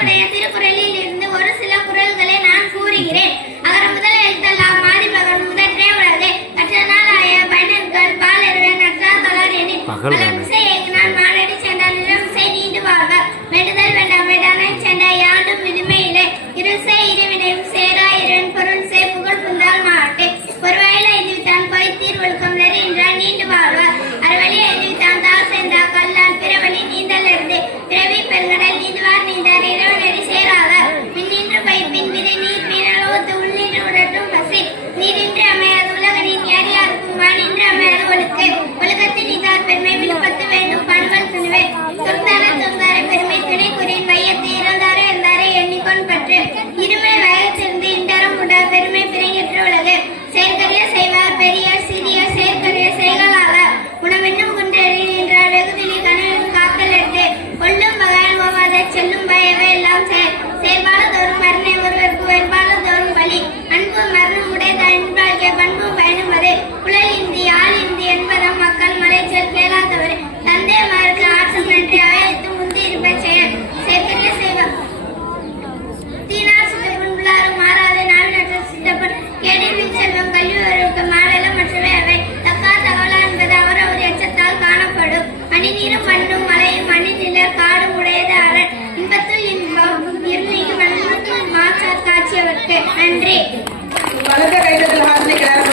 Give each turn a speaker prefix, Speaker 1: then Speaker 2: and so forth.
Speaker 1: உடைய திருக்குறளில் இருந்து ஒரு சில குரல்களை நான் கூறுகிறேன். அகர முதல எழுத்தெல்லாம் மாதிபகன் முதற்றே உலகு கற்றனாலாய பயனர்கள் பாலருவன் நற்றா தொடர் எனி புகழ் புந்தால் மாட்டு. ஒரு வயல எதிர்த்தான் போய் தீர் ஒழுக்கம் என்றால் நீண்டு வாழ்வ அறுவழி எதிர்த்தான் தால் சென்றா கல்லான் பிறவழி நீந்தல் இருந்து பிறவி பெருங்கடல் நீந்துவார் நீந்த எல்லாம் செயல் செயல்பாடு தோறும் ஒருவருக்கு வேறுபாடு வழி. அன்பு மரணம் உடையத என்பாழ்க பண்பும் பயனும் அது புழல் இந்தி ஆள் இந்தி என்பதம் மக்கள் மலைச்சல் கேளாதவரே. தந்தைமாருக்கு ஆற்றல் நன்றி ஆயத்து முந்தி இருப்ப செயல். சேர்க்கிற செய்வார் தீனார் சித்தப்பன் உள்ளாரும் மாறாத சித்தப்பன். கேடிவின் செல்வம் கல்வி ஒருவருக்கு மற்றவை அவை. தக்கா தகவலா என்பது அவரவர் எச்சத்தால் காணப்படும். மணி நீரும் மண் நன்றி